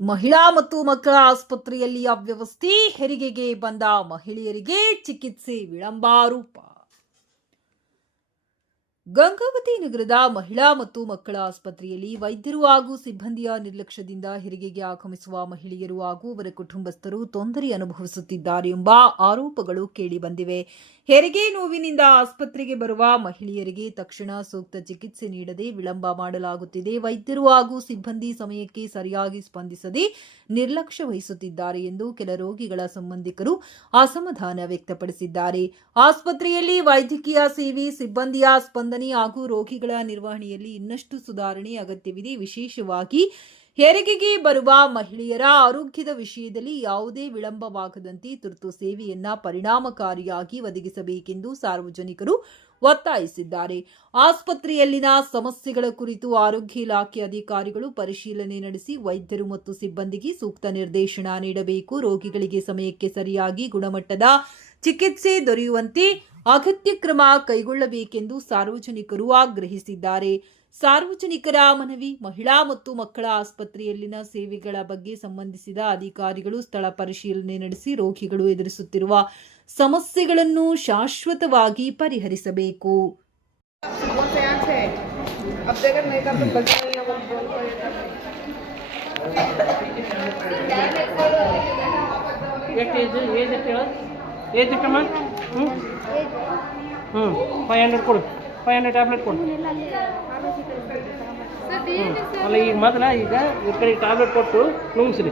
ಮಹಿಳಾ ಮತ್ತು ಮಕ್ಕಳ ಆಸ್ಪತ್ರೆಯಲ್ಲಿ ಅವ್ಯವಸ್ಥೆ, ಹೆರಿಗೆಗೆ ಬಂದ ಮಹಿಳೆಯರಿಗೆ ಚಿಕಿತ್ಸೆ ವಿಳಂಬ ಆರೋಪ. ಗಂಗಾವತಿ ನಗರದ ಮಹಿಳಾ ಮತ್ತು ಮಕ್ಕಳ ಆಸ್ಪತ್ರೆಯಲ್ಲಿ ವೈದ್ಯರು ಹಾಗೂ ಸಿಬ್ಬಂದಿಯ ನಿರ್ಲಕ್ಷ್ಯದಿಂದ ಹೆರಿಗೆಗೆ ಆಗಮಿಸುವ ಮಹಿಳೆಯರು ಹಾಗೂ ಅವರ ಕುಟುಂಬಸ್ಥರು ತೊಂದರೆ ಅನುಭವಿಸುತ್ತಿದ್ದಾರೆ ಎಂಬ ಆರೋಪಗಳು ಕೇಳಿಬಂದಿವೆ. ಹೆರಿಗೆ ನೋವಿನಿಂದ ಆಸ್ಪತ್ರೆಗೆ ಬರುವ ಮಹಿಳೆಯರಿಗೆ ತಕ್ಷಣ ಸೂಕ್ತ ಚಿಕಿತ್ಸೆ ನೀಡದೆ ವಿಳಂಬ ಮಾಡಲಾಗುತ್ತಿದೆ. ವೈದ್ಯರು ಹಾಗೂ ಸಿಬ್ಬಂದಿ ಸಮಯಕ್ಕೆ ಸರಿಯಾಗಿ ಸ್ಪಂದಿಸದೆ ನಿರ್ಲಕ್ಷ್ಯ ವಹಿಸುತ್ತಿದ್ದಾರೆ ಎಂದು ಕೆಲ ರೋಗಿಗಳ ಸಂಬಂಧಿಕರು ಅಸಮಾಧಾನ ವ್ಯಕ್ತಪಡಿಸಿದ್ದಾರೆ. ಆಸ್ಪತ್ರೆಯಲ್ಲಿ ವೈದ್ಯಕೀಯ ಸೇವೆ, ಸಿಬ್ಬಂದಿಯ ಸ್ಪಂದನೆ ಹಾಗೂ ರೋಗಿಗಳ ನಿರ್ವಹಣೆಯಲ್ಲಿ ಇನ್ನಷ್ಟು ಸುಧಾರಣೆ ಅಗತ್ಯವಿದೆ. ವಿಶೇಷವಾಗಿ ಹೆರಿಗೆಗೆ ಬರುವ ಮಹಿಳೆಯರ ಆರೋಗ್ಯದ ವಿಷಯದಲ್ಲಿ ಯಾವುದೇ ವಿಳಂಬವಾಗದಂತೆ ತುರ್ತು ಸೇವೆಯನ್ನ ಪರಿಣಾಮಕಾರಿಯಾಗಿ ಒದಗಿಸಬೇಕೆಂದು ಸಾರ್ವಜನಿಕರು ಒತ್ತಾಯಿಸಿದ್ದಾರೆ. ಆಸ್ಪತ್ರೆಯಲ್ಲಿನ ಸಮಸ್ಯೆಗಳ ಕುರಿತು ಆರೋಗ್ಯ ಇಲಾಖೆ ಅಧಿಕಾರಿಗಳು ಪರಿಶೀಲನೆ ನಡೆಸಿ ವೈದ್ಯರು ಮತ್ತು ಸಿಬ್ಬಂದಿಗೆ ಸೂಕ್ತ ನಿರ್ದೇಶನ ನೀಡಬೇಕು. ರೋಗಿಗಳಿಗೆ ಸಮಯಕ್ಕೆ ಸರಿಯಾಗಿ ಗುಣಮಟ್ಟದ ಚಿಕಿತ್ಸೆ ದೊರೆಯುವಂತೆ ಅಗತ್ಯ ಕ್ರಮ ಕೈಗೊಳ್ಳಬೇಕೆಂದು ಸಾರ್ವಜನಿಕರು ಆಗ್ರಹಿಸಿದ್ದಾರೆ. ಸಾರ್ವಜನಿಕರ ಮನವಿ: ಮಹಿಳಾ ಮತ್ತು ಮಕ್ಕಳ ಆಸ್ಪತ್ರೆಯಲ್ಲಿನ ಸೇವೆಗಳ ಬಗ್ಗೆ ಸಂಬಂಧಿಸಿದ ಅಧಿಕಾರಿಗಳು ಸ್ಥಳ ಪರಿಶೀಲನೆ ನಡೆಸಿ ರೋಗಿಗಳು ಎದುರಿಸುತ್ತಿರುವ ಸಮಸ್ಯೆಗಳನ್ನು ಶಾಶ್ವತವಾಗಿ ಪರಿಹರಿಸಬೇಕು. ಟ್ಯಾಬ್ಲೆಟ್ ಕೊಡು. ಅಲ್ಲ, ಈಗ ಮೊದಲ ಈಗ ಈ ಕಡೆ ಟ್ಯಾಬ್ಲೆಟ್ ಕೊಟ್ಟು ನುಂಗಿಸ್ರಿ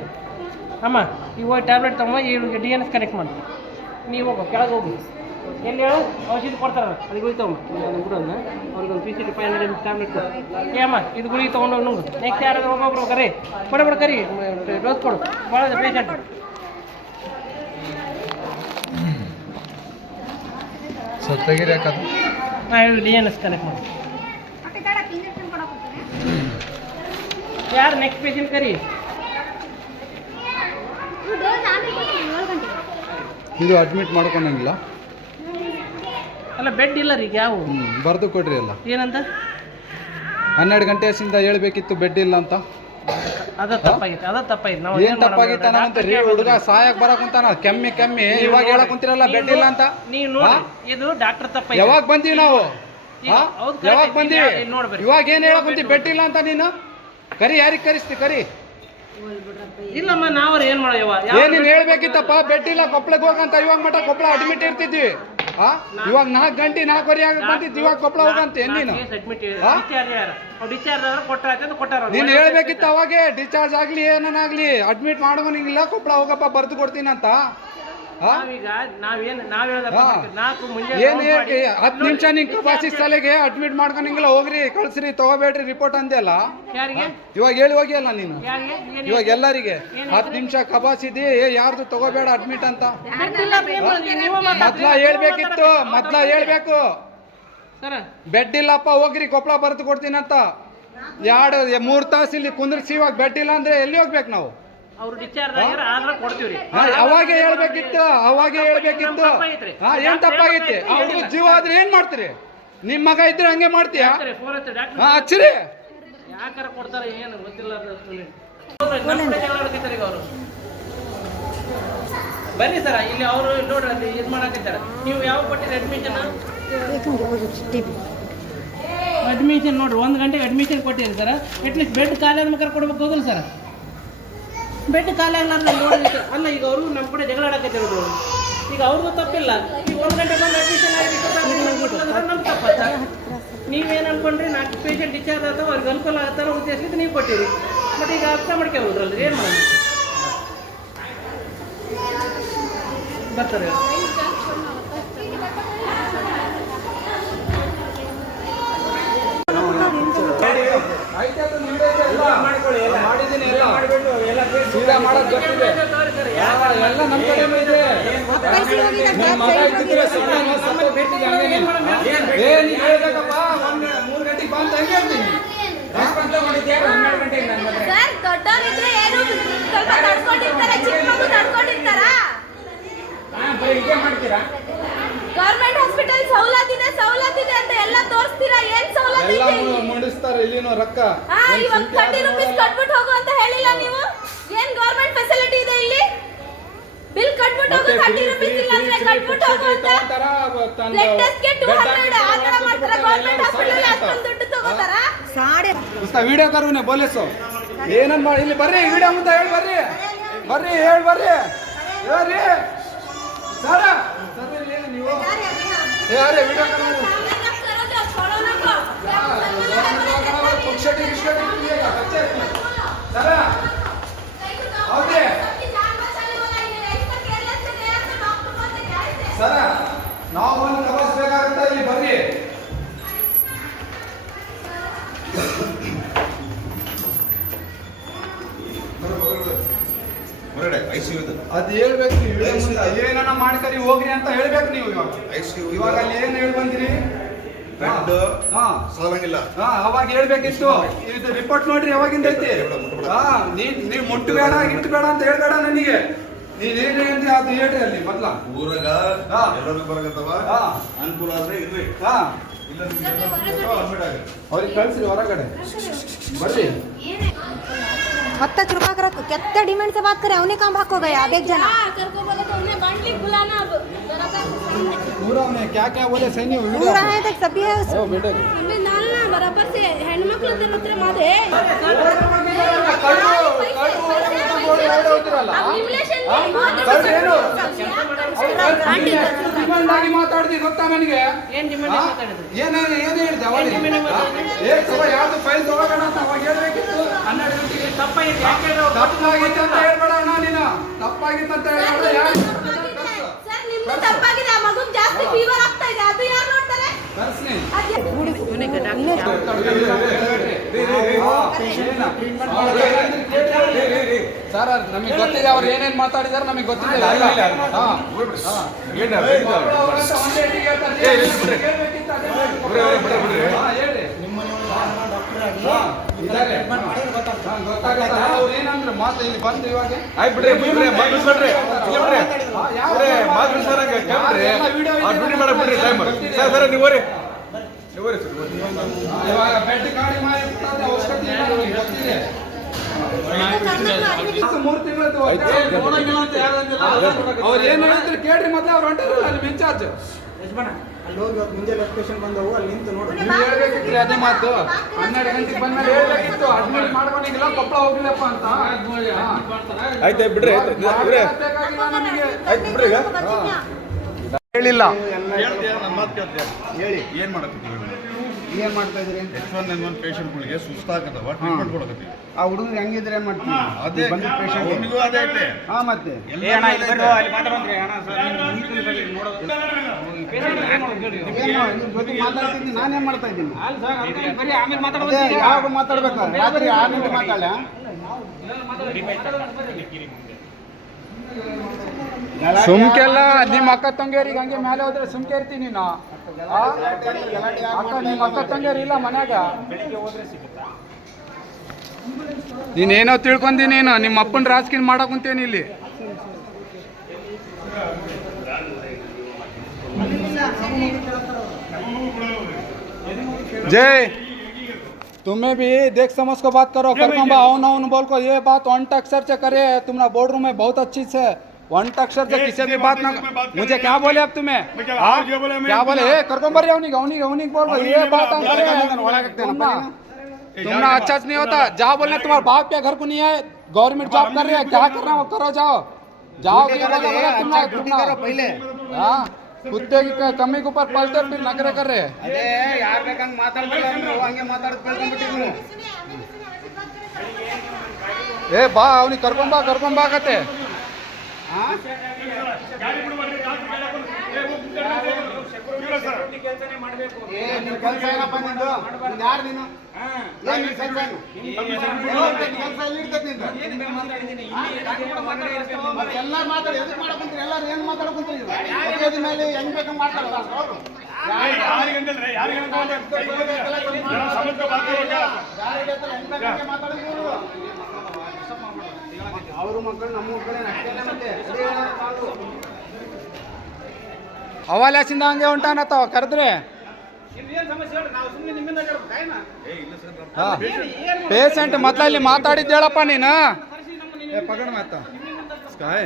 ಅಮ್ಮ. ಈಗ ಹೋಗಿ ಟ್ಯಾಬ್ಲೆಟ್ ತಗೊಂಡು ಈಗ DNS ಕನೆಕ್ಟ್ ಮಾಡಿ ನೀವು ಹೋಗೋ ಕೆಳಗೆ ಹೋಗಿ. ಎಲ್ಲಿ ಹೇಳು ಔಷಧಿ ಕೊಡ್ತಾರಲ್ಲ ಅದು ಗುಳಿ ತಗೊಂಡು ಬಿಡೋದನ್ನ ಅವ್ರಿಗೊಂದು PCT 500 ಟ್ಯಾಬ್ಲೆಟ್ ಕೊಡು. ಏ ಅಮ್ಮ, ಇದು ಗುಳಿ ತೊಗೊಂಡು ನುಂಗು. ನೆಕ್ಸ್ಟ್ ಯಾರಾದ್ರೂ ಒಬ್ಬೊಬ್ರು ಕರಿ ಬಡ ಕರಿ ಡೋಸ್ ಕೊಡು. ಭಾಳ ಪೇಷಂಟ್ ತೆಗೀರಿ ಯಾಕಂದ್ರೆ DNS ಕನೆಕ್ಟ್ ಮಾಡಿ. ಯಾರು ನೆಕ್ಸ್ಟ್ ಪೇಷಂಟ್ ಕರಿ. ಇದು ಅಡ್ಮಿಟ್ ಮಾಡ್ಕೊಂಡಂಗಿಲ್ಲ ಅಲ್ಲ, ಬೆಡ್ ಇಲ್ಲ ರೀ. ಯಾವ ಬರೆದು ಕೊಡ್ರಿ ಅಲ್ಲ. ಏನಂತ 12 ಗಂಟೆಯಿಂದ ಹೇಳ್ಬೇಕಿತ್ತು ಬೆಡ್ ಇಲ್ಲ ಅಂತ. ಅದ ತಪ್ಪಾಗಿತ್ತು. ಏನ್ ತಪ್ಪಾಗಿತ್ತಾನಂತ ಹುಡುಗ ಸಾಯಕ್ ಬರಕ್ ಕುಂತಾನ. ಕೆಮ್ಮಿ ಇವಾಗ ಹೇಳಕ್ ಕುಂತಿರಲ್ಲ ಬೆಡ್ ಇಲ್ಲ ಅಂತ. ನೀವು ನೋಡಿ, ಇದು ಡಾಕ್ಟರ್ ತಪ್ಪ. ಯಾವಾಗ ಬಂದೀವಿ ನಾವು? ಯಾವಾಗ ಬಂದೀವಿ? ಇವಾಗ ಏನ್ ಹೇಳಕ್ ಕುಂತಿ ಬೆಡ್ ಇಲ್ಲ ಅಂತ? ನೀನು ಕರಿ, ಯಾರಿಗೆ ಕರಿಸ್ತಿ ಕರಿ. ಇಲ್ಲಮ್ಮ, ನಾವ್ರ ಏನ್ ಮಾಡವ? ಏನೇನ್ ಹೇಳ್ಬೇಕಿತ್ತಪ್ಪ? ಬೆಡ್ ಇಲ್ಲ, ಕೊಪ್ಪಳಕ್ಕೆ ಹೋಗಂತ. ಇವಾಗ ಮಟ್ಟ ಕೊಪ್ಪಳ ಅಡ್ಮಿಟ್ ಇರ್ತಿದ್ವಿ. ಇವಾಗ 4 ಗಂಟೆ 4:15 ಆಗ ಬಂದಿತ್ತು. ಇವಾಗ ಕೊಪ್ಪಳ ಹೋಗಂತ ನೀನು ನೀನು ಹೇಳ್ಬೇಕಿತ್ತು ಅವಾಗೆ. ಡಿಸ್ಚಾರ್ಜ್ ಆಗ್ಲಿ ಏನಾಗ್ಲಿ ಅಡ್ಮಿಟ್ ಮಾಡೋನಿಲ್ಲ, ಕೊಪ್ಪಳ ಹೋಗಪ್ಪ ಬರ್ದು ಕೊಡ್ತೀನಿ ಅಂತ. ಏನ್ 10 ನಿಮಿಷ ನಿಂಗೆ ಕಪಾಸಿ ಸ್ಥಳಕ್ಕೆ ಅಡ್ಮಿಟ್ ಮಾಡ್ಕೊಂಡಂಗಿಲ್ಲ. ಹೋಗ್ರಿ ಕಳ್ಸ್ರಿ, ತಗೋಬೇಡ್ರಿ ರಿಪೋರ್ಟ್ ಅಂದೆಲ್ಲ. ಇವಾಗ ಹೇಳಿ ಹೋಗಿ ಅಲ್ಲ ನೀನು. ಇವಾಗ ಎಲ್ಲರಿಗೆ 10 ನಿಮಿಷ ಕಪಾಸಿದಿ, ಯಾರ್ದು ತಗೋಬೇಡ ಅಡ್ಮಿಟ್ ಅಂತ ಮೊದ್ಲ ಹೇಳ್ಬೇಕು. ಬೆಡ್ ಇಲ್ಲಪ್ಪ, ಹೋಗ್ರಿ ಕೊಪ್ಪಳ ಬರ್ದು ಕೊಡ್ತೀನಿ ಅಂತ. 2-3 ತಾಸು ಇಲ್ಲಿ ಕುಂದ್ರಿಸಿ ಇವಾಗ ಬೆಡ್ ಇಲ್ಲ ಅಂದ್ರೆ ಎಲ್ಲಿ ಹೋಗ್ಬೇಕು ನಾವು? ಅವ್ರು ಡಿಸ್ಚಾರ್ಜ್ ಆಗ್ಯಾರ, ಆದ್ರೆ ಕೊಡ್ತೀವಿ. ಅವಾಗೆ ಹೇಳ್ಬೇಕಿತ್ತು. ಏನ್ ತಪ್ಪಾಗೈತಿ? ಅವ್ರಿಗೂ ಜೀವ ಆದ್ರೆ ಏನ್ ಮಾಡ್ತೀರಿ? ನಿಮ್ ಮಗ ಇದ್ರೆ ಹಂಗೆ ಮಾಡ್ತೀಯಾ? ಹಚ್ಚಿರಿ. ಯಾಕಾರ ಕೊಡ್ತಾರ ಏನು ಗೊತ್ತಿಲ್ಲ. ಬನ್ನಿ ಸರ, ಇಲ್ಲಿ ಅವರು ನೋಡ್ರಿ ಇದು ಮಾಡಾಕಿದ್ದಾರ. ನೀವು ಯಾವ ಕೊಟ್ಟಿರಿ ಅಡ್ಮಿಷನ್ ನೋಡ್ರಿ. 1 ಗಂಟೆಗೆ ಅಡ್ಮಿಷನ್ ಕೊಟ್ಟಿರಿ ಸರ್. ಅಟ್ಲೀಸ್ಟ್ ಬೆಡ್ ಖಾಲಿ ಆದ ಮಕ್ಕಳು ಕೊಡ್ಬೇಕು ಹೋಗಲ್ಲ ಸರ್. ಬೆಡ್ ಖಾಲಿ ಆಗಲಾರ್ದು ನೋಡಿ ಅಲ್ಲ. ಈಗ ಅವರು ನಮ್ಮ ಕಡೆ ಜಗಳ ಆಡಕತ್ತಿರೋದು. ಈಗ ಅವ್ರದ್ದು ತಪ್ಪಿಲ್ಲ. ಈಗ 1 ಗಂಟೆ ಬಂದು ಅಡ್ಮಿಷನ್ ಆಗಿದ್ದು ನಮ್ಮ ತಪ್ಪತ್ತ. ನೀವೇನು ಅನ್ಕೊಂಡ್ರಿ? 4 ಪೇಷಂಟ್ ಡಿಸ್ಚಾರ್ಜ್ ಆಗ್ತಾವೆ, ಅವ್ರಿಗೆ ಅನುಕೂಲ ಆಗ್ತಾರ ಉದ್ದೇಶಕ್ಕೆ ನೀವು ಕೊಟ್ಟಿರಿ. ಬಟ್ ಈಗ ಅರ್ಥ ಮಾಡ್ಕೊಬೋದ್ರಲ್ರಿ, ಏನು ಮಾಡೋದು? ಬರ್ತಾರೆ ಎಲ್ಲ ನಮ್ಮ ಕಡೆನೂ ಇದೆ. ಮಗ ಇದ್ದಿದ್ರೆ ಹೇಳ್ಬೇಕಪ್ಪ. 3 ಗಂಟೆಗೆ ಬಂದು ಹಂಗೆ ಹೇಳ್ತೀನಿ. ಗವರ್ನಮೆಂಟ್ ಹಾಸ್ಪಿಟಲ್ ಸೌಲತ್ತಿದೆ ಅಂತ ಎಲ್ಲ ತೋರಿಸ್ತೀರಾ? ಏನ್ ಸೌಲತ್ತು? ಎಲ್ಲ ಮುಡಿಸ್ತಾರೆ ಇಲ್ಲಿನೋ ರೊಕ್ಕ. ಇವಾಗ 30 ರೂಪಾಯಿ ಕಟ್ಬಿಟ್ಟು ಹೋಗು ಅಂತ ಹೇಳಿಲ್ಲ ನೀವು? ಏನ್ ಗವರ್ನಮೆಂಟ್ ಫೆಸಿಲಿಟಿ ಇದೆ ಇಲ್ಲಿ? ಬಿಲ್ ಕಟ್ಬಿಟ್ಟು ಹೋಗು, 30 ರೂಪಾಯಿ ಇಲ್ಲ ಅಂದ್ರೆ ಕಟ್ಬಿಟ್ಟು ಹೋಗು ಅಂತ. ಬ್ಲಡ್ ಟೆಸ್ಟ್ ಗೆ 200 ಆ ತರ ಮಾಡ್ತಾರೆ. ಗವರ್ನಮೆಂಟ್ ಹಾಸ್ಪಿಟಲ್ ಅಷ್ಟೊಂದು ದುಡ್ಡು ತಗೋತಾರ? उसका वीडियो करू ने बोले सो ಏನನ್ ಮಾಡಿ ಇಲ್ಲಿ ಬರ್ರಿ ವಿಡಿಯೋ ಮುಂದೆ ಹೇಳಿ ಬರ್ರಿ ಬರ್ರಿ ಹೇಳಿ ಬರ್ರಿ ಬರ್ರಿ ಸರ ಸರ್ ಏನು ನೀವು ಯಾರೇ ವಿಡಿಯೋ ಕरू ಪಕ್ಷಟಿ ವಿಷಯಟಿ ಕಿಯೇಗಾ ಬಚ್ಚೆ ಸರ ಹೌದೇ ಸರ ನಾವು ಒಂದು ತಪಾಸಬೇಕಾಗುತ್ತೆ ಇಲ್ಲಿ ಬರ್ರಿ ಅದು ಹೇಳ್ಬೇಕು ನೀವು ಏನನ್ನ ಮಾಡ್ಕರಿ ಹೋಗ್ರಿ ಅಂತ ಹೇಳ್ಬೇಕು ನೀವು ಇವಾಗ ಅಲ್ಲಿ ಏನ್ ಹೇಳಿ ಬಂದಿರಿ ಅವಾಗ ಹೇಳ್ಬೇಕಿತ್ತು ಇದು ರಿಪೋರ್ಟ್ ನೋಡ್ರಿ ಯಾವಾಗಿಂದ ಐತಿ ನೀವ್ ಮುಟ್ಟು ಬೇಡ ಇಟ್ಟು ಬೇಡ ಅಂತ ಹೇಳ್ಬೇಡ ನನಗೆ ನೀನ್ ಏನ್ ಅದು ಹೇಳ್ರಿ ಅಲ್ಲಿ ಮೊದ್ಲ ಊರಾಗ ಎಲ್ಲರೂ ಬರಕತ್ತವ ಅನುಕೂಲ ಆದ್ರೆ ಇರ್ರಿ ಅವ್ರಿಗೆ ಕಳ್ಸ್ರಿ ಹೊರಗಡೆ ಬರ್ರಿ हत्ता कृपा करा कितना डिमांड से बात करे उन्हें काम भाग हो गया एक जना करको बोले तो उन्हें बांटली बुलाना अब जरा का सामने पूरा उन्हें क्या क्या बोले सही नहीं वीडियो पूरा है तक सभी है ओ बेटे हमें नालना बराबर से ಹೆಣ್ಮಕ್ಳು ತಿನ್ನತ್ರ ಮಾದೆ ಡಿಮಾಂಡ್ ಆಗಿ ಮಾತಾಡ್ದಿ ಗೊತ್ತಾ ನನಗೆ ಏನ್ ಡಿಮಾಂಡ್ ಮಾತಾಡಿದ್ರು? ಏನ್ ಹೇಳಿದೆ ಯಾವ್ದು ಫೈಲ್ ತಗೋಬೇಡ ಅಂತ ಅವಾಗ ಹೇಳ್ಬೇಕಿತ್ತು 12 ಗಂಟೆಗೆ ತಪ್ಪಾಗಿತ್ತು ಯಾಕೆ ತಪ್ಪಾಗಿತ್ತು ಅಂತ ಹೇಳ್ಬೇಡ ಅಣ್ಣ ನೀನು ತಪ್ಪಾಗಿತ್ತು ಅಂತ ಹೇಳ್ಬೇಡ ಯಾರು ಸರ್ ನಿಮ್ದು ತಪ್ಪಾಗಿದೆ ಆ ಮಗುಗೆ ಜಾಸ್ತಿ ಫೀವರ್ ಆಗ್ತಾ ಇದೆ ಅದು ಯಾರು ನೋಡ್ತಾರೆ ಕರ್ಸ್ನಿ ಸರ್ ನಮಗೆ ಗೊತ್ತಿದೆ ಅವ್ರು ಏನೇನ್ ಮಾತಾಡಿದಾರೆ ನಮಗೆ ಗೊತ್ತಿದೆ ಏನಂದ್ರೆ ಮಾತು ಇಲ್ಲಿ ಬಂದು ಇವಾಗ ಇವಾಗ ಬೆಡ್ ಗಾಡಿ ಮಾಡಿ ಅವಶ್ಯಕತೆ ಇಲ್ಲ ನಮಗೆ ಗೊತ್ತಿದೆ 3 ತಿಂಗಳದ್ದು ಅವ್ರು ಏನ್ ಹೇಳಿದ್ರು ಕೇಳ್ರಿ ಮೊದ್ಲು ಅವ್ರು ಹೊಂಟಾರಲ್ಲ ಅಲ್ಲಿ ಇನ್ಚಾರ್ಜ್ ನೀವು ಹೇಳ್ಬೇಕಿತ್ತು ಅದೇ ಮಾತು 12 ಗಂಟೆಗೆ ಬಂದ್ಮೇಲೆ ಹೇಳ್ಬೇಕಿತ್ತು ಅಡ್ಮಿಟ್ ಮಾಡ್ಕೊಂಡಿಲ್ಲ ಕೊಪ್ಪಳ ಹೋಗ್ಲಿಲ್ಲಪ್ಪ ಅಂತ ಆಯ್ತು ಬಿಡ್ರಿ ಬೇಕಾಗಿಲ್ಲ ನಮಗೆ ಆಯ್ತು ಬಿಡ್ರಿ ಹೇಳಿಲ್ಲ ನನ್ನ ಮಾತು ಕೇಳ್ತೀಯ ಹೇಳಿ ಏನ್ ಮಾಡಕತ್ತೀವಿ ಏನ್ ಮಾಡ್ತಾ ಇದ್ರಿ H1N1 ಪೇಷಂಟ್ಗಳಿಗೆ ಸುಸ್ತಾಗತ್ತವ ಟ್ರೀಟ್ಮೆಂಟ್ ಕೊಡಕತ್ತೀವಿ ಆ ಹುಡುಗರು ಹೆಂಗಿದ್ರೆ ಏನ್ ಮಾಡ್ತೀವಿ ಅದೇ ಅವನಿಗೂ ಅದೇ ಐತೆ ಹಾ ಮತ್ತೆ ಮಾತಾಡ್ತಿದ್ದೀನಿ ನಾನೇನ್ ಮಾಡ್ತಾ ಇದ್ದೀನಿ ಯಾವಾಗ ಮಾತಾಡ್ಬೇಕು ರಾತ್ರಿ 6 ಗಂಟೆ ಮಾತಾಡ ಸುಮ್ಕೆಲ್ಲ ನಿಮ್ಮ ಅಕ್ಕ ತಂಗಿಯರಿಗೆ ಹಂಗೆ ಮೇಲೆ ಹೋದ್ರೆ ಸುಮ್ಕೆ ಇರ್ತೀನಿ ನೀನು ಅಕ್ಕ ನಿಮ್ಮ ಅಕ್ಕ ತಂಗಿಯರು ಇಲ್ಲ ಮನ್ಯಾಗ ನೀನೇನೋ ತಿಳ್ಕೊಂಡಿ ನೀನು ನಿಮ್ಮ ಅಪ್ಪನ ರಾಜಕೀಯ ಮಾಡಕ್ ಕುಂತೇನಿ ಇಲ್ಲಿ जय तुम्हें भी देख समझ को बात करो करकंबा आउन बोल को ये बात वन अक्षर से करे तुम्हारा बोर्ड रूम में बहुत अच्छी से वन अक्षर से किसी भी बात ना मुझे क्या बोले अब तुम्हें क्या बोले करकंबर उन्हीं बोल ये बात तुम्हारा अच्छा नहीं होता जाओ बोलना तुम्हारे बाप के घर को नहीं है गवर्नमेंट जॉब कर रहे हैं क्या कर रहे हो करो जाओ तुम्हारा पहले हाँ कुत्ते की कमी के ऊपर पलते फिर नखरे कर रहे अरे यार ಬೇಕಂಗ ಮಾತಾಡ್ಕೊಳ್ಳೋದು ಏ ಬಾ ಅವನಿಗೆ ಕರ್ಕೊಂಬಾ ಕತೆ ಕೆಲಸ ಏನಪ್ಪ ನಿಂದು ಯಾರು ನೀನು ಎಲ್ಲ ಮಾತಾಡಿ ಎದಕ್ಕೆ ಮಾಡಕೊಂತೀರಿ ಎಲ್ಲರೂ ಏನು ಮಾತಾಡ್ಕೊಂತೀರಿ ಮೇಲೆ ಹೆಂಗ್ ಬೇಕಂಗ್ ಮಾತಾಡೋದು ಅವ್ರ ಮಕ್ಕಳು ನಮ್ಮ ಮಕ್ಕಳೇ ಅವಾಲ್ಯಾಸಿಂದ ಹಂಗೆ ಹೊಂಟಾನತ್ತವ ಕರೆದ್ರೆ ಪೇಷಂಟ್ ಮೊದಲಲ್ಲಿ ಮಾತಾಡಿದ್ದೇಳಪ್ಪ ನೀನು ए पकड़ में आता काय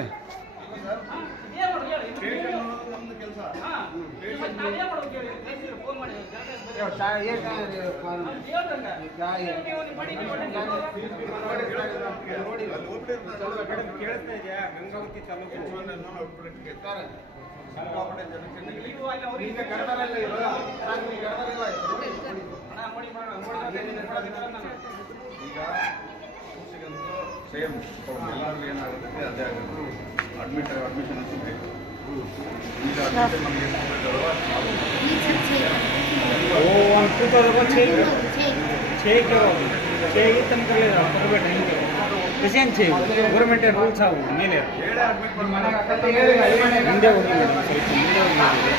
ಸೇಮ್ ಎಲ್ಲರಿಗೂ ಏನಾಗುತ್ತೆ ಅದೇ ಆಗುತ್ತೆ ಅಡ್ಮಿಷನ್ ಅಂತೂ ಬೇಕು ಈಗ admission ನಮ್ಗೆ ಎಷ್ಟು ಬೇಕಲ್ವಾ ಗೌರ್ಮೆಂಟ್ ರೂಲ್ಸ್ ಅವು ಮೇಲೆ ಹೇಳೇ ಅಡ್ಮಿಟ್ ಮುಂದೆ ಹೋಗಿ ಮೇಡಮ್ ಸ್ವಲ್ಪ ಮುಂದೆ ಹೋಗಿ ನೋಡಿ.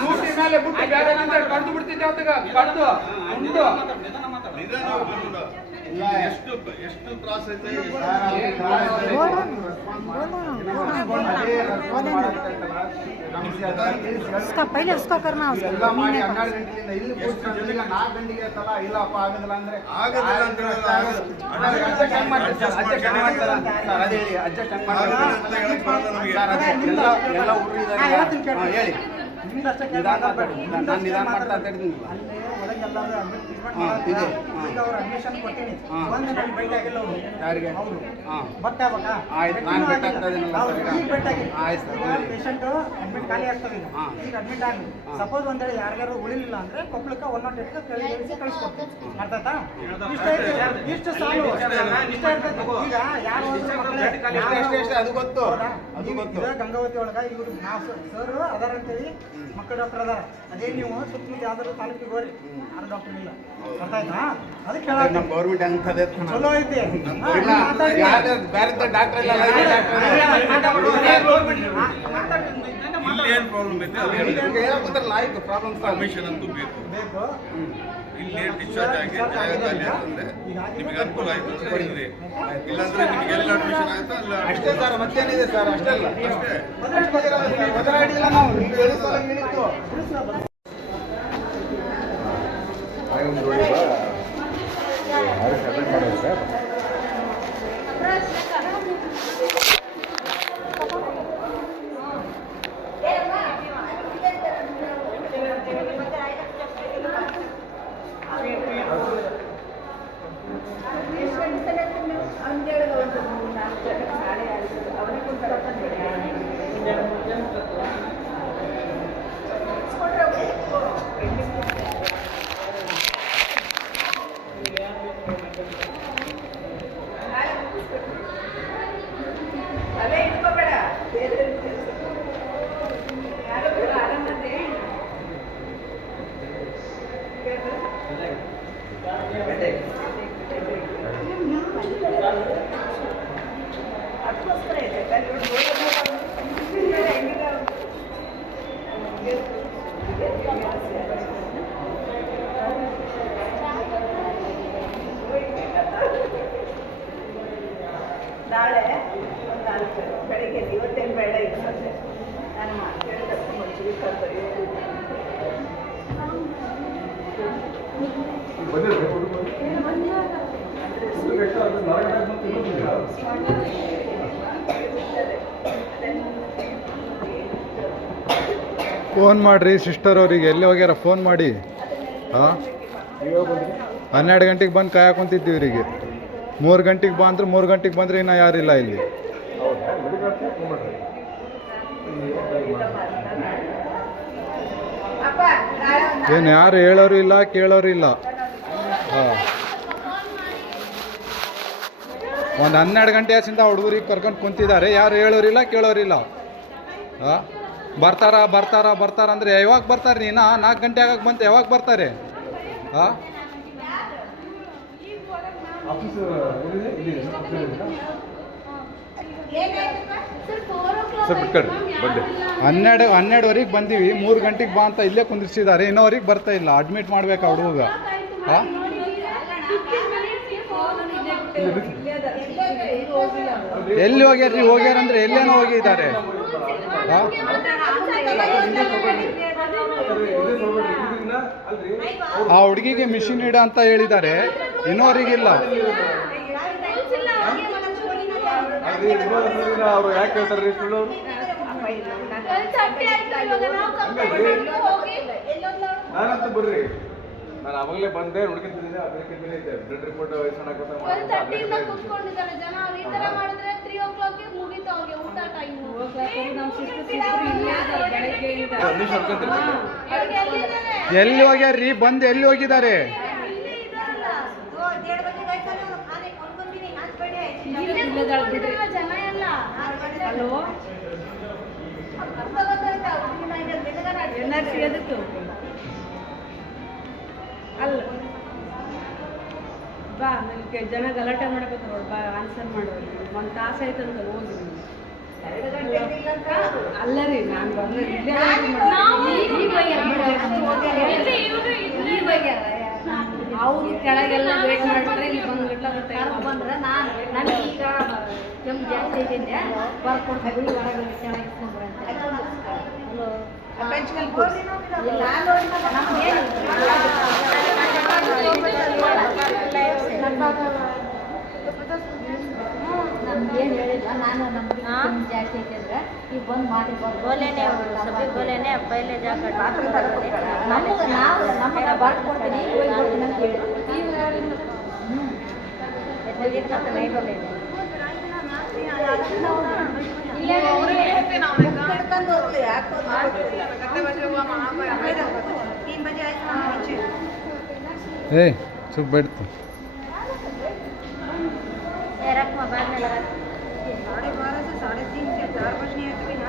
ಡ್ಯೂಟಿ ಮೇಲೆ ಬಿಟ್ಟು ಬೇರೆ ಕಡ್ದು ಬಿಡ್ತಿದ್ದೆ ಅವತ್ತಿಗೆ ಕಡ್ದು ಉಂಡು ಎಷ್ಟು ಎಷ್ಟು ತ್ರಾಸ ಐತೆ उसका पहले उसका करना ಎಲ್ಲ ಮಾಡಿ 12 ಗಂಟೆಯಿಂದ ಇಲ್ಲಿ ಕೂತ್ಕೊಂಡು ಈಗ 4 ಗಂಟೆಗೆ ತಲ ಇಲ್ಲಪ್ಪ ಆಗೋದಿಲ್ಲ ಅಂದ್ರೆ ಆಗೋದಿಲ್ಲ ಅಂತ ಅಡ್ಜಸ್ಟ್ ಹೆಂಗ್ ಮಾಡ್ತಾರೆ ಸರ್? ಅಡ್ಜಸ್ಟ್ ಹೆಂಗ್ ಮಾಡ್ತಾರೆ ಸರ್? ಅದೇ ಹೇಳಿ ಅಡ್ಜಸ್ಟ್ ಹೆಂಗ್ ಮಾಡ್ತಾರೆ ಅಂತ ಹೇಳಕ್ ಬರಲ್ಲ ನಮಗೆ. ಸರ್, ಅದೇ ಎಲ್ಲ ಹುಡುಗರು ಇದ್ದಾರೆ. ಹಾ, ಹೇಳಿ ನಿಧಾನ ಮಾತಾಡಿ. ನಾನು ನಿಧಾನ ಮಾಡ್ತಾ ಅಂತ ಹೇಳಿದ್ದೀನಿ. ಹಾ, ಇದೆ. ಹಾ. ಯಾರಿಗೆ? ಹಾ. ಆಯ್ತು, ನಾನು ಬೆಟ್ಟ ಆಗ್ತಾ ಇದೀನಲ್ಲ ಸರ್ ಈಗ. ಆಯ್ತು ಸರ್, ಹೇಳಿ. ಪೇಷಂಟ್ ಅಡ್ಮಿಟ್ ಖಾಲಿ ಆಗ್ತದೆ ಈಗ. ಹಾ. ಈಗ ಅಡ್ಮಿಟ್ ಆಗಲಿ ಸಪೋಸ್ ಒಂದೇಳಿ ಯಾರ್ಯಾರು ಉಳಿಲಿಲ್ಲ ಅಂದ್ರೆ ಕೊಪ್ಪಳಕ್ಕೆ 108 ಕಳಿಸ್ಕೊಡ್ತೀವಿ. ಅರ್ಥ ಆಯ್ತಾ? ಇಷ್ಟು ಸಾಲು ಇಷ್ಟ ಇರ್ತೈತೆ. ಈಗ ಯಾರು ಎಷ್ಟು ಅದು ಗೊತ್ತು, ಅದು ಗೊತ್ತು. ಗಂಗಾವತಿ ಒಳಗ ಇವ್ರು ನಾವು ಸರ್ ಅದಾರ ಅಂತೇಳಿ ಮಕ್ಕಳ ಡಾಕ್ಟರ್ ಅದಾರ. ಅದೇ ನೀವು ಸುತ್ತಮುತ್ತ ಯಾವ್ದಾದ್ರು ತಾಲೂಕಿಗೆ ಹೋರಿ ಯಾರು ಡಾಕ್ಟರ್ ಇಲ್ಲ. ಅರ್ಥ ಆಯ್ತಾ? ಅದಕ್ಕೆ ಹೇಳೋದು ನಮ್ಮ ಗೌರ್ಮೆಂಟ್ ಅಂತದೇ ಚಲೋ ಐತಿ. ಬೇರೆ ಡಾಕ್ಟರ್ ಇಲ್ಲ, ಇಲ್ಲಿ ಏನು ಪ್ರಾಬ್ಲಮ್ ಐತೆ ಅದು ಹೇಳಿ. ಆಯ್ತು ಪ್ರಾಬ್ಲಮ್ ಪರ್ಮಿಷನ್ ಅಂತೂ ಬೇಕು. ಬೇಕು. ಇಲ್ಲಿ ಡಿಸ್ಚಾರ್ಜ್ ಆಗಿ ಜಾಗ ಖಾಲಿ ಅಂತಂದ್ರೆ ನಿಮಗೆ ಅನುಕೂಲ ಆಯ್ತು ಅಂತ ಹೇಳಿದ್ರಿ. ಇಲ್ಲಾಂದ್ರೆ ನಿಮಗೆ ಎಲ್ಲ ಅಡ್ಮಿಷನ್ ಆಯ್ತಾ ಅಲ್ಲ ಅಷ್ಟೇ ಸರ್, ಮತ್ತೇನಿದೆ ಸರ್? ಅಷ್ಟೇ ಅಲ್ಲ, ಅಷ್ಟೇ. ಬದಲಾಡಿಲ್ಲ ನಾವು. ನೀವು ಹೇಳೋ ಸಲ ಹೇಳಿದ್ದು ನಾಳೆ ಒಂದು 4 ಬೆಳಿಗ್ಗೆ ಇವತ್ತೇನು ಬೇಡ ಇರ್ತದೆ. ನಾನು ಕೇಳಿದ್ರೆ ಮುಂಚೆ ಕರ್ತಾರೆ. ಫೋನ್ ಮಾಡಿರಿ ಸಿಸ್ಟರ್ ಅವರಿಗೆ, ಎಲ್ಲಿ ಹೋಗ್ಯಾರ ಫೋನ್ ಮಾಡಿ. ಹಾಂ, 12 ಗಂಟೆಗೆ ಬಂದು ಕಾಯಕೊಂತಿದ್ದೀವಿ ಇವರಿಗೆ. 3 ಗಂಟೆಗೆ ಬಾ ಅಂದ್ರೆ 3 ಗಂಟೆಗೆ ಬಂದರೆ ಇನ್ನೂ ಯಾರಿಲ್ಲ ಇಲ್ಲಿ. ಏನು ಯಾರು ಹೇಳೋರು ಇಲ್ಲ, ಕೇಳೋರು ಇಲ್ಲ. ಹಾಂ, ಒಂದು 12 ಗಂಟೆ ಆಸಿಂದ ಹುಡುಗರಿಗೆ ಕರ್ಕೊಂಡು ಕುಂತಿದ್ದಾರೆ. ಯಾರು ಹೇಳೋರಿಲ್ಲ, ಕೇಳೋರಿಲ್ಲ. ಹಾಂ, ಬರ್ತಾರ ಅಂದರೆ ಯಾವಾಗ ಬರ್ತಾರೆ? ನೀನು 4 ಗಂಟೆ ಆಗಕ್ಕೆ ಬಂತು, ಯಾವಾಗ ಬರ್ತಾರೆ? ಹಾಂ, ಸ್ವಲ್ಪ ಕಡೆ ಬಡ್ಡೆ 12ವರೆಗೆ ಬಂದೀವಿ. 3 ಗಂಟೆಗೆ ಬಾ ಅಂತ ಇಲ್ಲೇ ಕುಂದಿರ್ಸಿದ್ದಾರೆ. ಇನ್ನೋವರೆಗೆ ಬರ್ತಾ ಇಲ್ಲ. ಅಡ್ಮಿಟ್ ಮಾಡ್ಬೇಕಾ ಹುಡುಗ? ಹಾಂ, ಎಲ್ಲಿ ಹೋಗ್ಯಾರ್ರಿ? ಹೋಗ್ಯಾರಂದ್ರೆ ಎಲ್ಲೇನೋ ಹೋಗಿದ್ದಾರೆ. ಹಾಂ, ಆ ಹುಡುಗಿಗೆ ಮಿಷಿನ್ ಇಡ ಅಂತ ಹೇಳಿದ್ದಾರೆ. ಇನ್ನೋರಿಗಿಲ್ಲ. ಅವ್ರು ಯಾಕೆ ಹೇಳ್ತಾರೆ ಸುಳ್ಳು? ನಾನಂತೂ ಬರ್ರಿ, ನಾನು ಅವಾಗಲೇ ಬಂದೆ ನೋಡ್ಕೊಂತಿದ್ದೀನಿ. ಅದಕ್ಕೆ ಬ್ಲಡ್ ರಿಪೋರ್ಟ್ ಕೂತ್ಕೊಂಡಿದ್ದಾರೆ ಜನ. ಅವ್ರು ಈ ತರ ಮಾಡಿದ್ರೆ 3 o'clock ಮುಗೀತು ಅವ್ರಿಗೆ ಊಟ ಟೈಮು. ಎಲ್ಲಿ ಹೋಗ್ಯಾರ್ರಿ? ಬಂದು ಎಲ್ಲಿ ಹೋಗಿದ್ದಾರೆ? ಜನ ಎಲ್ಲ ಅಲ್ಲ ಬಾ ನನಗೆ ಜನ ಗಲಾಟೆ ಮಾಡಬೇಕು ಬಾ ಆನ್ಸರ್ ಮಾಡೋದು. 1 ತಾಸು ಆಯ್ತಂತ ಹೋಗಿ ಅಲ್ಲ ರೀ ನಾನು ಬಂದ್ರೆ ಅವ್ರು ಕೆಳಗೆಲ್ಲ ವೇಟ್ ಮಾಡ್ತಾರೆ. ಇಲ್ಲಿ ಬಂದ್ರೆ ನನಗೆ ಈಗ ಕೆಮ್ಮು ಜಾಸ್ತಿ ಇದೆ ಬರ್ಕೊಡ್ತೀವಿ ಹೊರಗೆ ಕೆಳಗೆ ಇಟ್ಕೊಂಡ್ರೆ ಏನು ಹೇಳಿಲ್ಲ ನಾನು ನಮ್ಗೆ ಜಾಸ್ತಿ ಐತೆ ಈಗ ಬಂದು ಮಾಡಿ ಗೋಲೆನೆ ಸಭೆ ಗೋಲೆನೆ ಪೈಲೆ ಜಾಗ ನಮಗೆ ನಾವು ನಮಗೆ ಬರ್ಕೊಡ್ತೀನಿ ಹೋಗ್ಬಿಡ್ತೀನಿ ಅಂತ ಹೇಳಿ ನೈ ಬರಲಿ ಏ ಚುಪ್ ಬಿಡ್ತು. रखमा बाद में लगा 12:30 से 3:30 से 4 बजने हैं तो भी ना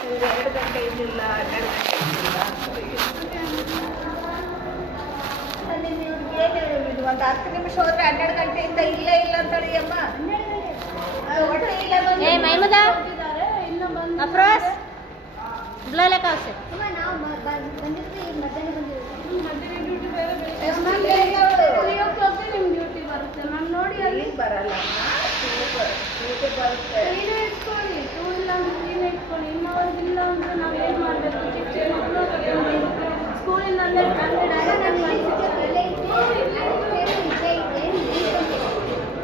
2 ಗಂಟೆ ಇರಲಿಲ್ಲ 12 ಗಂಟೆ ಒಂದು 10 ನಿಮಿಷ ಹೋದ್ರೆ 12 ಗಂಟೆಯಿಂದ ಇಲ್ಲ ಅಂತೇಳಿ ಅಮ್ಮ. ए महमूदा अफरोज बुला ले कहाँ से ನೋಡಿ ಅಲ್ಲಿ ಬರಲ್ಲ ಬರುತ್ತೆ ಇಟ್ಕೊಳ್ಳಿ. 2 ಇಲ್ಲ ಅಂದ್ರೆ ಇಟ್ಕೊಳ್ಳಿ. ಇನ್ನೊಂದಿಲ್ಲ ಅಂದ್ರೆ ನಾವು ಏನು ಮಾಡಬೇಕು? ಚಿಕ್ಕ ಮಕ್ಕಳು ಸ್ಕೂಲಿಂದ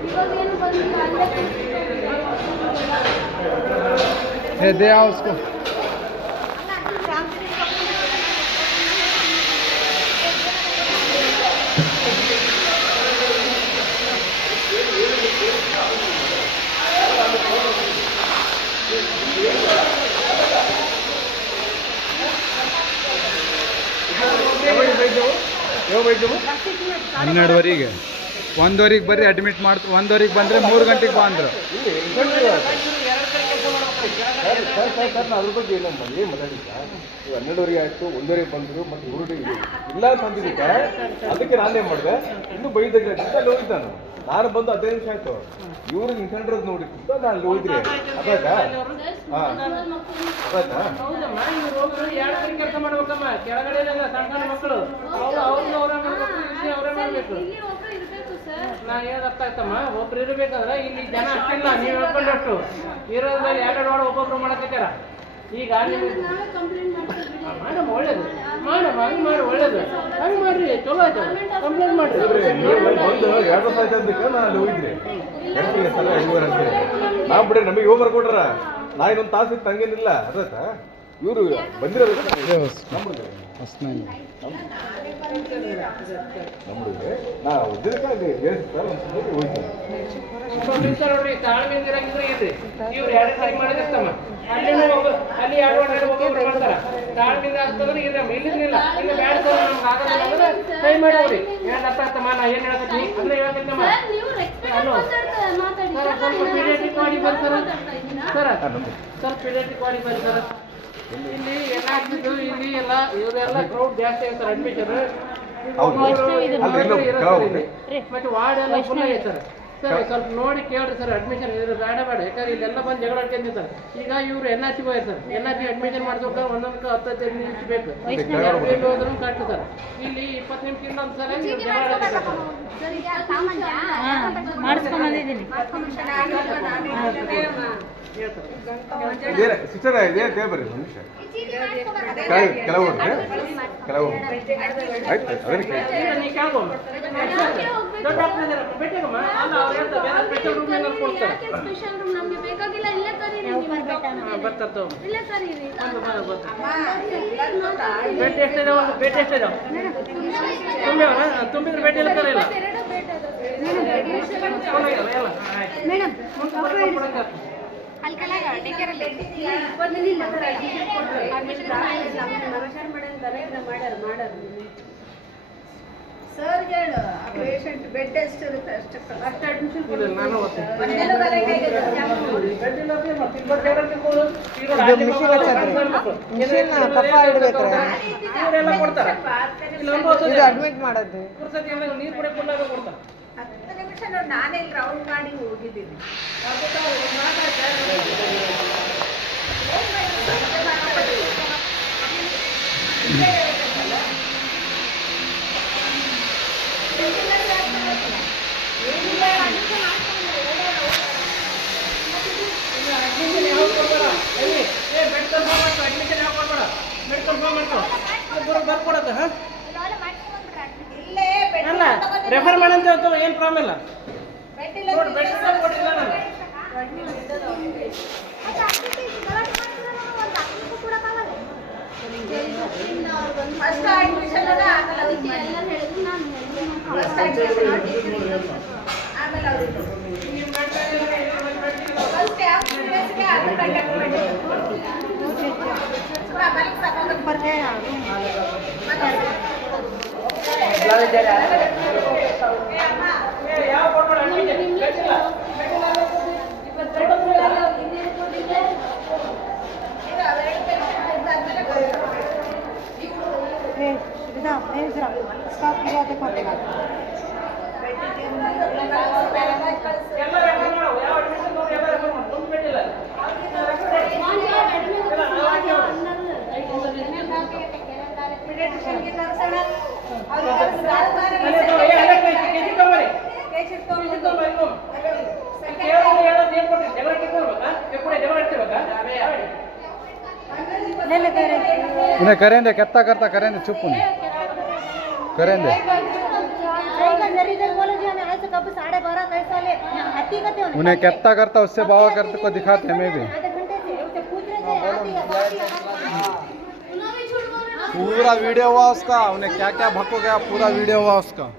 ಇವಾಗ ಏನು ಬಂದಿಲ್ಲ ए दे आओ उसको. ಹನ್ನೆರಡುವರೆಗೆ 1:15 ಬರ್ರಿ ಅಡ್ಮಿಟ್ ಮಾಡ್ತು. 1:15 ಬಂದರೆ 3 ಗಂಟೆಗೆ ಬಾ ಅಂದ್ರು. ನಾನು ಅದ್ರ ಬಗ್ಗೆ ಏನೋ ಏನು ಮಾತಾಡಿದ್ದ? 12:30 ಆಯಿತು, 1:15 ಬಂದರು, ಮತ್ತು ಇವರು ಇಲ್ಲ ಅಂತ ಅಂದಿದ್ದಕ್ಕೆ ಅದಕ್ಕೆ ನಾನೇನು ಮಾಡಿದೆ, ಇನ್ನೂ ಬೈದಾಗಿಲ್ಲ ಅಲ್ಲಿ ಹೋಗಿದ್ದೆ ನಾನು ಬಂದು 15 ನಿಮಿಷ ಆಯಿತು. ಇವ್ರಿಗೆ ಇನ್ಸೆಂಟ್ರದ್ದು ನೋಡಿದ್ದು ನಾನು ಅಲ್ಲಿ ಹೋಗಿದ್ರಿ. ಅದಾಯ್ತಾ? ಹಾಂ ಅದಾಯ್ತಾ? ಹೌದಮ್ಮ, ಇವ್ರು ಹೋಗ್ರು 2 ಕಡೆ ಕೆಲಸ ಮಾಡ್ಬೇಕಮ್ಮ. ಕೆಳಗಡೆ ಸಣ್ಣ ಸಣ್ಣ ಮಕ್ಕಳು ಅವ್ರನ್ನ ಅವರೇ ಮಾಡಬೇಕು, ಇಲ್ಲಿ ಅವರೇ ಮಾಡಬೇಕು. ನಾ ಹೇಳೋದು ಅರ್ಥ ಆಯ್ತಮ್ಮ. ಒಬ್ರು ಇರಬೇಕಂದ್ರೆ ಇಲ್ಲಿ ಜನ ಅಷ್ಟಿಲ್ಲ, ನೀವು ಹೇಳ್ಕೊಂಡಷ್ಟು ಇರೋದ್ರಲ್ಲಿ 2 ವಾರ್ಡ್ ಒಬ್ಬೊಬ್ರು ಮಾಡಕತ್ತಾರ. ಈಗ ಮಾಡಮ್ಮ ಒಳ್ಳೇದು, ಮಾಡಮ್ಮ ಹಂಗೆ ಮಾಡಿ ಒಳ್ಳೇದು, ಹಂಗೆ ಮಾಡ್ರಿ ಚಲೋ ಆಯ್ತು. ಕಂಪ್ಲೇಂಟ್ ಮಾಡ್ರಿ. ಬಂದು 2 ವರ್ಷ ಆಯ್ತು ಅದಕ್ಕೆ ನಾನು ಅಲ್ಲಿ ಹೋಗಿದ್ರಿ. ನಾವು ಬಿಡ್ರಿ ನಮಗೆ ಹೋಗಿ ಬರ್ಕೊಟ್ರ. ನಾ ಇನ್ನೊಂದು ತಾಸು ಇತ್ತು ಹಂಗೇನಿಲ್ಲ. ಅದಾಯ್ತಾ? ಇವರು ಬಂದಿರೋದು ನಮ್ಮದು ನಾ ಉದ್ಯೋಗಕ್ಕೆ ಅಲ್ಲಿ ಹೇಳ್ತಾರೆ ಹೋಗ್ತೀನಿ ನೋಡ್ರಿ. ತಾಳ್ಮೆಯಿಂದ ಇರಂಗಿದ್ರೆ ಇರ್ರಿ. ಇವ್ರು 2 ಟೈಮ್ ಮಾಡಿದಿರ್ತಮ್ಮ. ಅಲ್ಲಿ 2 ಒಬ್ಬೊಬ್ರು ಮಾಡ್ತಾರ. ತಾಳ್ಮೆಯಿಂದ ಆಗ್ತಂದ್ರೆ ಇರಮ್ಮ, ಇಲ್ಲಿರ್ಲಿಲ್ಲ ಇಲ್ಲ ಬ್ಯಾಡ ಸರ್ ನಮ್ಗೆ ಆಗಲ್ಲ ಅಂದ್ರೆ ಟೈಮ್ ಮಾಡಿ ಹೋಗ್ರಿ. ಏನು ಅರ್ಥ ಆಗ್ತಮ್ಮ? ನಾ ಏನು ಹೇಳಕತ್ತೀನಿ ಅಂದ್ರೆ ಹೇಳಕತ್ತಮ್ಮ. ಹಲೋ ಸ್ವಲ್ಪ ಪೀಡಿಯಾಟ್ರಿಕ್ ಮಾಡಿ ಬರ್ತಾರ ಸರ, ಸ್ವಲ್ಪ ಪೀಡಿಯಾಟ್ರಿಕ್ ಮಾಡಿ ಬರ್ತಾರ. ಇಲ್ಲಿ ಏನಾಗ್ತಿದ್ದು ಇಲ್ಲಿ ಎಲ್ಲ ಇವರೆಲ್ಲ ಕ್ರೌಡ್ ಜಾಸ್ತಿ ಆಗ್ತಾರೆ. ಅಡ್ಮಿಷನ್ ಮತ್ತೆ ವಾರ್ಡ್ ಎಲ್ಲ ಫುಲ್ ಆಗೈತಾರೆ ಸರ್. ಸ್ವಲ್ಪ ನೋಡಿ ಕೇಳ್ರಿ ಸರ್. ಅಡ್ಮಿಷನ್ ಇದ್ರೆ ಬೇಡ ಯಾಕಂದ್ರೆ ಇಲ್ಲೆಲ್ಲ ಬಂದು ಜಗಳ ಆಡ್ಕೊಂಡಿರ್ತಾರೆ. ಈಗ ಇವ್ರು NRC ಹೋಗ್ತಾರೆ ಸರ್. NRC ಅಡ್ಮಿಷನ್ ಮಾಡ್ಬೇಕಾದ್ರೆ ಒಂದೊಂದಕ್ಕೆ 10-15 ನಿಮಿಷ ಬೇಕು. ಹೋದ್ರೂ ಕಟ್ಟು ಸರ್. ಇಲ್ಲಿ 20 ನಿಮಿಷದಿಂದ ಒಂದ್ಸಲ ಜಗಳ ಆಡ್ತಾರೆ. ಮಾಡಿಸ್ಕೊಂಡ್ ಬಂದಿದ್ದೀನಿ. ಹೇಳ್ತಾರೆ ಸಿಸ್ಟರ್ ಇದೆ ದೇ ಬರ್ರಿ ಒಂದು ನಿಮಿಷ ಕೆಲವು ಆಯ್ತು ಅದಕ್ಕೆ ಈಗ ನೀ ಕೇಳ್ಕೊಂಬ ದೊಡ್ಡ ಡಾಕ್ಟರ್ ಇದ್ದಾರೆ ಭೇಟಿಯಾಗಮ್ಮ ಅಲ್ಲ ಅವ್ರು ಹೇಳ್ತಾರೆ ಬೇರೆ ಸ್ಪೆಷಲ್ ರೂಮ್ ಏನಾದ್ರು ಕೊಡ್ತಾರೆ ಸ್ಪೆಷಲ್ ರೂಮ್ ನಮಗೆ ಬೇಕಾಗಿಲ್ಲ ಇಲ್ಲೇ ಕರೀರಿ ಬರ್ತಾರೆ ತಗೊಂಡು ಇಲ್ಲೇ ಕರೀರಿ ಭೇಟಿ ಎಷ್ಟಿದೆ ಒಂದು ಭೇಟಿ ಎಷ್ಟಿದೆ ತುಂಬಿದ್ರೆ ಭೇಟಿ ಎಲ್ಲ ಕರೆಯಿಲ್ಲ ಮೇಡಮ್ ಸರ್ ಹೇಳು ಆ ಪೇಷಂಟ್ ಬೆಡ್ ಎಷ್ಟು ಇರುತ್ತೆ ಅಷ್ಟೇ ಅಡ್ಮಿಷನ್ ಕೊಡಲಿಲ್ಲ ನಾನು ಕೊಡ್ತಾರೆ ಅಡ್ಮಿಟ್ ಮಾಡೋದು ನೀರು ಕೂಡ ಕೊಡ್ಲಾಗ ಕೊಡ್ತಾರೆ 10 ನಿಮಿಷ ನಾನೇ ರೌಂಡ್ ಮಾಡಿ ಹೋಗಿದ್ದೀನಿ. ಅಲ್ಲ ರೆಫರ್ ಮಾಡಂತ ಏನು ಪ್ರಾಬ್ಲಮ್ ಇಲ್ಲ ಫಸ್ಟ್ ಅಡ್ಮಿಷನ್ ಆಮೇಲೆ ಅವ್ರಿಗೆ ಫಸ್ಟ್ ಯಾವ ಸ್ಟೂಡೆಂಟ್ಸ್ಗೆ ಅದು ಕಂಡಕ್ಟ್ ಮಾಡಿ उन्हें करेंगे कितना करता करेंगे चुप उन्हें करेंगे उन्हें कितना करता उससे बाबा करते को दिखाते हमें भी पूरा वीडियो हुआ उसका उन्हें क्या क्या भको गया पूरा वीडियो हुआ उसका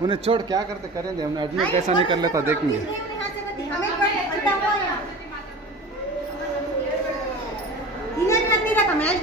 उन्हें छोड़ क्या करते करेंगे हमने एडमिट कैसा नहीं कर लेता देखेंगे मैच